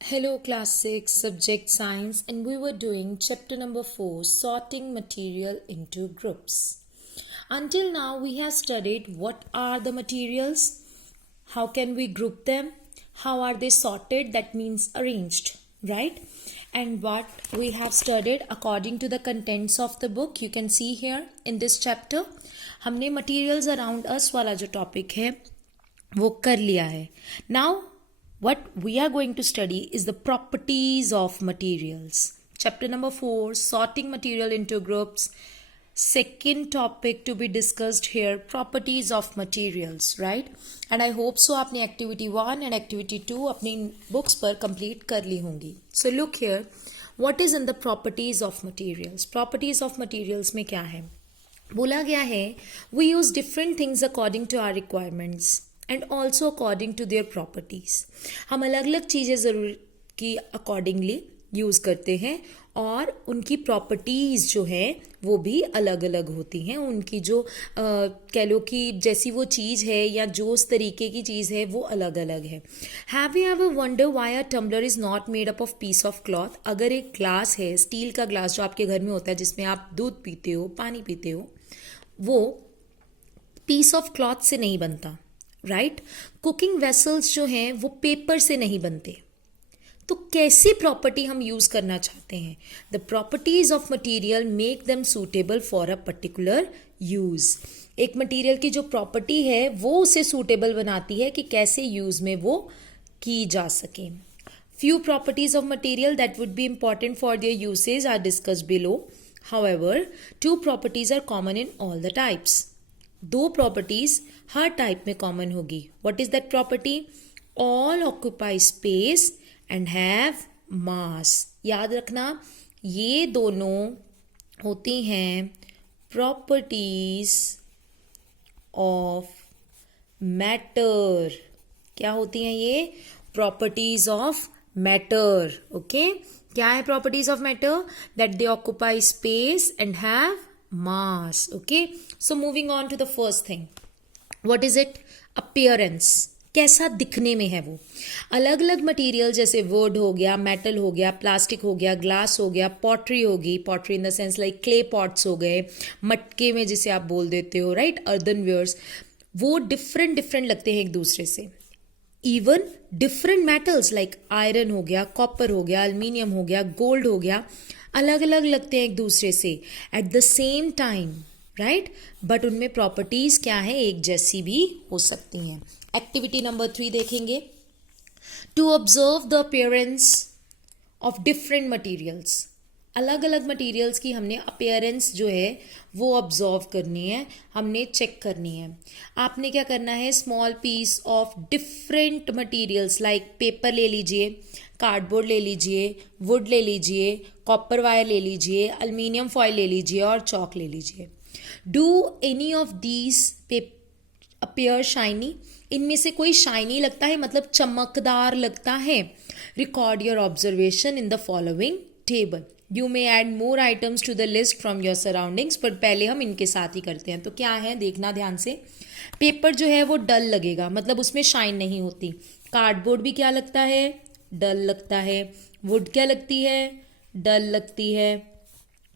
Hello, class 6, subject science, and we were doing chapter number 4 sorting material into groups. Until now, we have studied what are the materials, how can we group them, how are they sorted, that means arranged, right? And what we have studied according to the contents of the book, you can see here in this chapter. हमने materials around us वाला जो topic है वो कर लिया है. Now what we are going to study is the properties of materials. Chapter number 4, sorting material into groups. Second topic to be discussed here, properties of materials, right? And I hope so आपने activity 1 and activity 2 अपनी books पर complete कर ली होंगी. So look here, what is in the properties of materials? Properties of materials में क्या है? बोला गया है, we use different things according to our requirements and also according to their properties. हम अलग अलग चीज़ें ज़रूर की अकॉर्डिंगली यूज़ करते हैं और उनकी प्रॉपर्टीज़ जो हैं वो भी अलग अलग होती हैं. उनकी जो कह लो कि जैसी वो चीज़ है या जो उस तरीके की चीज़ है वो अलग अलग है. Have you ever wonder why a tumbler is not made up of piece of cloth? अगर एक ग्लास है, स्टील का ग्लास जो आपके घर में होता है जिसमें आप दूध पीते हो, पानी पीते हो, वो पीस ऑफ क्लॉथ से नहीं बनता, राइट? कुकिंग वेसल्स जो हैं वो पेपर से नहीं बनते. तो कैसी प्रॉपर्टी हम यूज करना चाहते हैं? The properties of material make them suitable for a particular use. एक मटेरियल की जो प्रॉपर्टी है वो उसे सूटेबल बनाती है कि कैसे यूज में वो की जा सके. Few properties of material that would be important for their usage are discussed below. However, two properties are common in all the types. दो प्रॉपर्टीज हर टाइप में कॉमन होगी. What is that property? All occupy space and have mass. याद रखना, ये दोनों होती हैं प्रॉपर्टीज ऑफ मैटर. क्या होती हैं ये? Properties of matter. ओके, क्या है properties of matter? That they occupy space and have mass. Okay, so moving on to the first thing, what is it? Appearance. कैसा दिखने में है वो. अलग अलग मटेरियल जैसे वुड हो गया, मेटल हो गया, प्लास्टिक हो गया, ग्लास हो गया, पॉटरी होगी, pottery in the sense like clay pots हो गए, मटके में जिसे आप बोल देते हो, राइट, अर्थनवेयर्स, वो डिफरेंट डिफरेंट लगते हैं एक दूसरे से. Even different metals like iron हो गया, कॉपर हो गया, एल्युमिनियम हो गया, गोल्ड हो गया, अलग अलग लगते हैं एक दूसरे से at the same time, right? But उनमें प्रॉपर्टीज क्या है? एक जैसी भी हो सकती हैं. एक्टिविटी नंबर 3 देखेंगे. To observe the appearance of different materials. अलग अलग मटेरियल्स की हमने अपीयरेंस जो है वो ऑब्जर्व करनी है, हमने चेक करनी है. आपने क्या करना है? Small piece of different materials like paper ले लीजिए, कार्डबोर्ड ले लीजिए, वुड ले लीजिए, कॉपर वायर ले लीजिए, एल्युमिनियम फॉयल ले लीजिए और चॉक ले लीजिए. Do any of these appear shiny? इनमें से कोई शाइनी लगता है, मतलब चमकदार लगता है? Record your observation in the following table. You may add more items to the list from your surroundings, पर पहले हम इनके साथ ही करते हैं. तो क्या है, देखना ध्यान से. पेपर जो है वो डल लगेगा, मतलब उसमें शाइन नहीं होती. कार्डबोर्ड भी क्या लगता है? डल लगता है. वुड क्या लगती है? डल लगती है.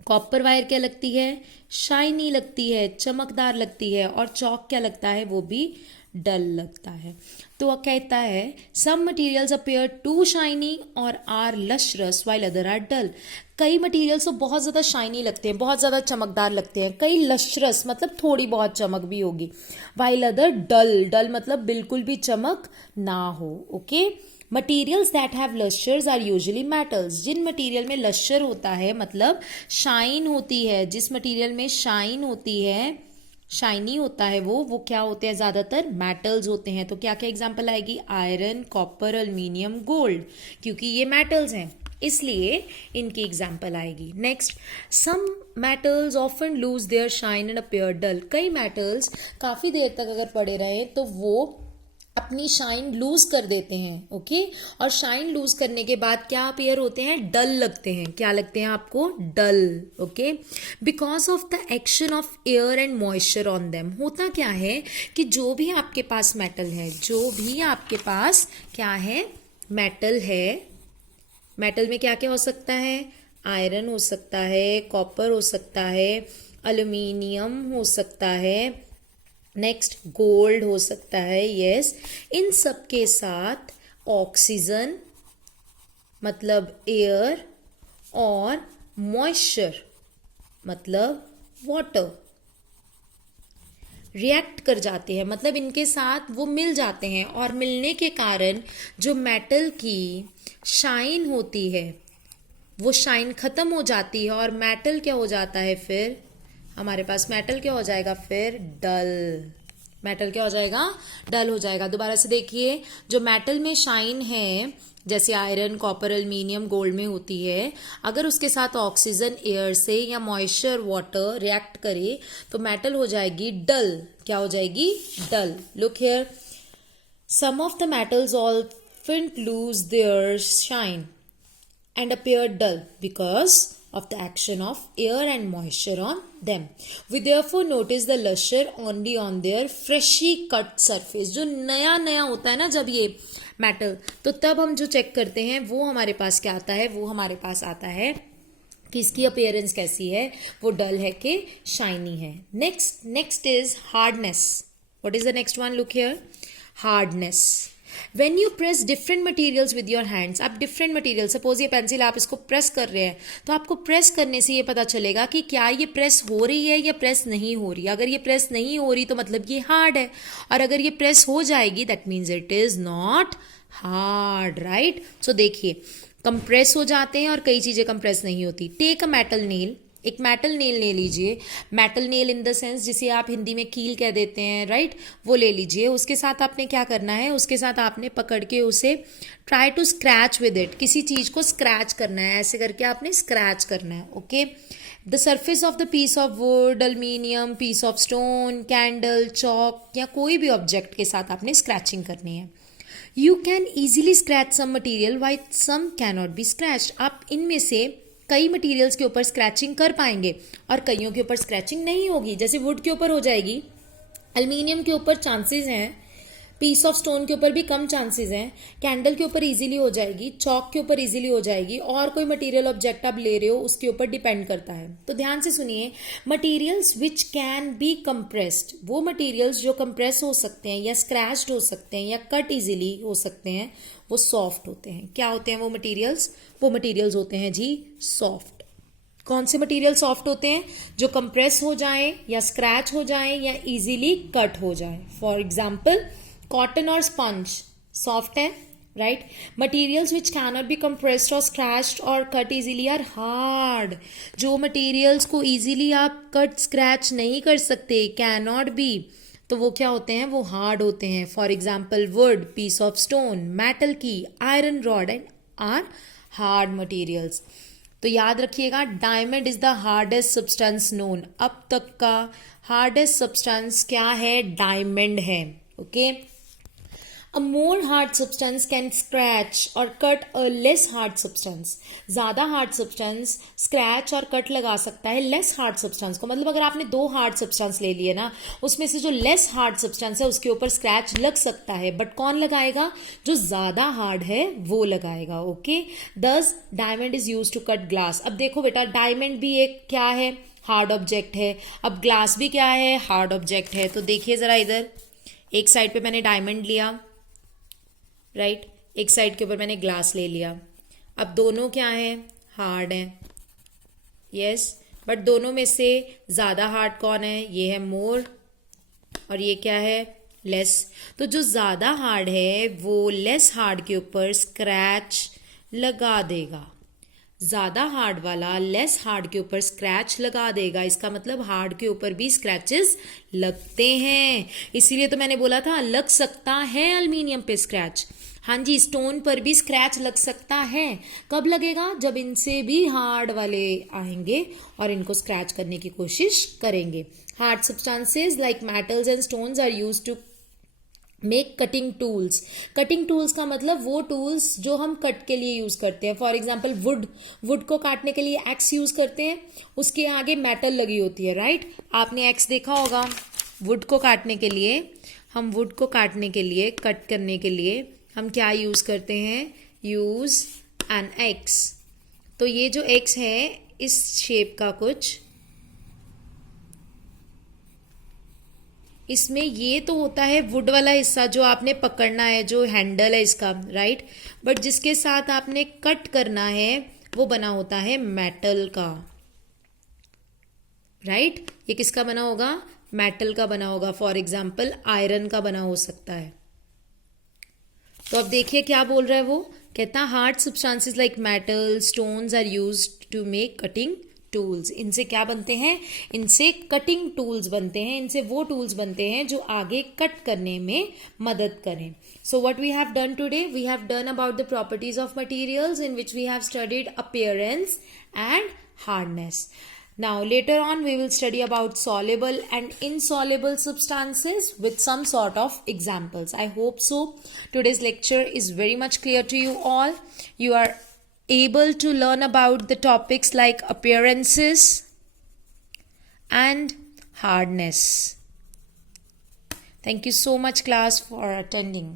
कॉपर वायर क्या लगती है? शाइनी लगती है, चमकदार लगती है. और चॉक क्या लगता है? वो भी डल लगता है. तो वह कहता है some materials appear to shiny और are lustrous while other are dull. कई मटेरियल्स तो बहुत ज़्यादा शाइनी लगते हैं, बहुत ज़्यादा चमकदार लगते हैं. कई लशरस मतलब थोड़ी बहुत चमक भी होगी. वाइल अदर डल, डल मतलब बिल्कुल भी चमक ना हो. Okay, materials that have lustres are usually metals. जिन मटीरियल में लश्चर होता है मतलब शाइन होती है, जिस मटीरियल में शाइन होती है, शाइनी होता है, वो क्या होते हैं? ज़्यादातर मेटल्स होते हैं. तो क्या क्या एग्जांपल आएगी? आयरन, कॉपर, एल्युमिनियम, गोल्ड, क्योंकि ये मेटल्स हैं इसलिए इनकी एग्जांपल आएगी. Next, some metals often lose their shine and appear dull. कई मेटल्स काफ़ी देर तक अगर पड़े रहे तो वो अपनी शाइन लूज कर देते हैं. ओके, और शाइन लूज करने के बाद क्या अपीयर होते हैं? डल लगते हैं. क्या लगते हैं आपको? Dull. Okay, because of the action of air and moisture on them. होता क्या है कि जो भी आपके पास मेटल है, जो भी आपके पास क्या है? मेटल है, मेटल में क्या क्या हो सकता है? आयरन हो सकता है, कॉपर हो सकता है, एल्यूमिनियम हो सकता है, नेक्स्ट गोल्ड हो सकता है। यस, इन सब के साथ ऑक्सीजन मतलब एयर और मॉइस्चर मतलब वाटर रिएक्ट कर जाते हैं, मतलब इनके साथ वो मिल जाते हैं, और मिलने के कारण जो मेटल की शाइन होती है वो शाइन खत्म हो जाती है, और मेटल क्या हो जाता है फिर? हमारे पास मेटल क्या हो जाएगा फिर? डल। मेटल क्या हो जाएगा? डल हो जाएगा। दोबारा से देखिए, जो मेटल में शाइन है जैसे आयरन, कॉपर, एल्यूमिनियम, गोल्ड में होती है, अगर उसके साथ ऑक्सीजन एयर से या मॉइस्चर वाटर रिएक्ट करे तो मेटल हो जाएगी डल। क्या हो जाएगी? Dull. Look here, some of the metals often lose their shine and appear dull because of the action of air and moisture on them. We therefore notice the lustre only on their freshly cut surface. जो नया नया होता है ना जब ये metal, तो तब हम जो चेक करते हैं वो हमारे पास क्या आता है? वो हमारे पास आता है कि इसकी अपीयरेंस कैसी है, वो डल है कि शाइनी है। Next is hardness. What is the next one? Look here, hardness. When you press different materials with your hands, आप different material, सपोज ये पेंसिल आप इसको प्रेस कर रहे हैं, तो आपको प्रेस करने से ये पता चलेगा कि क्या ये प्रेस हो रही है या प्रेस नहीं हो रही। अगर ये प्रेस नहीं हो रही तो मतलब ये हार्ड है, और अगर ये प्रेस हो जाएगी that means it is not hard, right. So देखिए, कंप्रेस हो जाते हैं और कई चीज़ें कंप्रेस नहीं होती। टेक अ मेटल नेल, एक मेटल नेल ले लीजिए। Metal nail in the sense जिसे आप हिंदी में कील कह देते हैं, राइट, वो ले लीजिए। उसके साथ आपने क्या करना है? उसके साथ आपने पकड़ के उसे try to scratch with it, किसी चीज़ को स्क्रैच करना है, ऐसे करके आपने स्क्रैच करना है। Okay, the surface of the piece of wood, aluminium, piece of stone, candle, chalk या कोई भी ऑब्जेक्ट के साथ आपने स्क्रैचिंग करनी है। You can easily scratch some material while some can not be scratch. आप इनमें से कई मटेरियल्स के ऊपर स्क्रैचिंग कर पाएंगे और कईयों के ऊपर स्क्रैचिंग नहीं होगी। जैसे वुड के ऊपर हो जाएगी, एल्यूमिनियम के ऊपर चांसेस हैं, पीस ऑफ स्टोन के ऊपर भी कम चांसेस हैं, कैंडल के ऊपर इजीली हो जाएगी, चॉक के ऊपर इजीली हो जाएगी, और कोई मटेरियल ऑब्जेक्ट आप ले रहे हो उसके ऊपर डिपेंड करता है। तो ध्यान से सुनिए, materials which can be compressed, वो मटेरियल्स जो कंप्रेस हो सकते हैं या स्क्रैच्ड हो सकते हैं या कट इजीली हो सकते हैं, वो सॉफ्ट होते हैं। क्या होते हैं वो मटेरियल्स? वो मटेरियल्स होते हैं जी सॉफ्ट। कौन से मटेरियल सॉफ्ट होते हैं? जो कंप्रेस हो जाएं या स्क्रैच हो जाएं या इजीली कट हो जाएं। फॉर एग्जाम्पल कॉटन और स्पंज सॉफ्ट है, right. Materials which can not B compressed और स्क्रैच्ड और कट इजीली आर हार्ड। जो मटेरियल्स को इजीली आप कट स्क्रैच नहीं कर सकते, कैन नॉट बी, तो वो क्या होते हैं? वो हार्ड होते हैं। For example wood, piece of stone, metal की, iron rod and are hard materials. तो याद रखिएगा, diamond is the hardest substance known. अब तक का हार्डेस्ट सब्सटेंस क्या है? डायमंड है। Okay, A more hard substance can scratch or cut a less hard substance. ज़्यादा hard substance scratch और cut लगा सकता है less hard substance को। मतलब अगर आपने 2 hard substance ले लिए ना, उसमें से जो less hard substance है उसके ऊपर scratch लग सकता है, बट कौन लगाएगा? जो ज़्यादा hard है वो लगाएगा। Okay, thus diamond is used to cut glass. अब देखो बेटा, diamond भी एक क्या है? हार्ड ऑब्जेक्ट है। अब ग्लास भी क्या है? हार्ड ऑब्जेक्ट है। तो देखिए ज़रा इधर, एक साइड पे मैंने डायमंड लिया, राइट, एक साइड के ऊपर मैंने ग्लास ले लिया। अब दोनों क्या है? हार्ड हैं, यस, बट दोनों में से ज़्यादा हार्ड कौन है? ये है मोर, और ये क्या है? लेस। तो जो ज़्यादा हार्ड है वो लेस हार्ड के ऊपर स्क्रैच लगा देगा, ज़्यादा हार्ड वाला लेस हार्ड के ऊपर स्क्रैच लगा देगा। इसका मतलब हार्ड के ऊपर भी स्क्रैचेस लगते हैं, इसीलिए तो मैंने बोला था लग सकता है एल्यूमिनियम पे स्क्रैच। हाँ जी, स्टोन पर भी स्क्रैच लग सकता है। कब लगेगा? जब इनसे भी हार्ड वाले आएंगे और इनको स्क्रैच करने की कोशिश करेंगे। Hard substances like metals and stones are used to make cutting tools. Cutting tools का मतलब वो टूल्स जो हम कट के लिए यूज़ करते हैं। फॉर एग्जांपल वुड को काटने के लिए एक्स यूज़ करते हैं, उसके आगे मेटल लगी होती है, राइट। आपने एक्स देखा होगा। वुड को काटने के लिए, हम वुड को काटने के लिए, कट करने के लिए हम क्या यूज़ करते हैं? Use an x. तो ये जो एक्स है इस शेप का कुछ, इसमें ये तो होता है वुड वाला हिस्सा जो आपने पकड़ना है, जो हैंडल है इसका, राइट। बट जिसके साथ आपने कट करना है वो बना होता है मेटल का, राइट। ये किसका बना होगा? मेटल का बना होगा। फॉर एग्जाम्पल आयरन का बना हो सकता है। तो अब देखिए क्या बोल रहा है वो, कहता है hard substances like metal stones are used to make cutting tools. इनसे क्या बनते हैं? इनसे कटिंग टूल्स बनते हैं, इनसे वो टूल्स बनते हैं जो आगे कट करने में मदद करें। So what we have done today, we have done about the properties of materials in which we have studied appearance and hardness. Now later on we will study about soluble and insoluble substances with some sort of examples. I hope so. Today's lecture is very much clear to you all. You are able to learn about the topics like appearances and hardness. Thank you so much class for attending.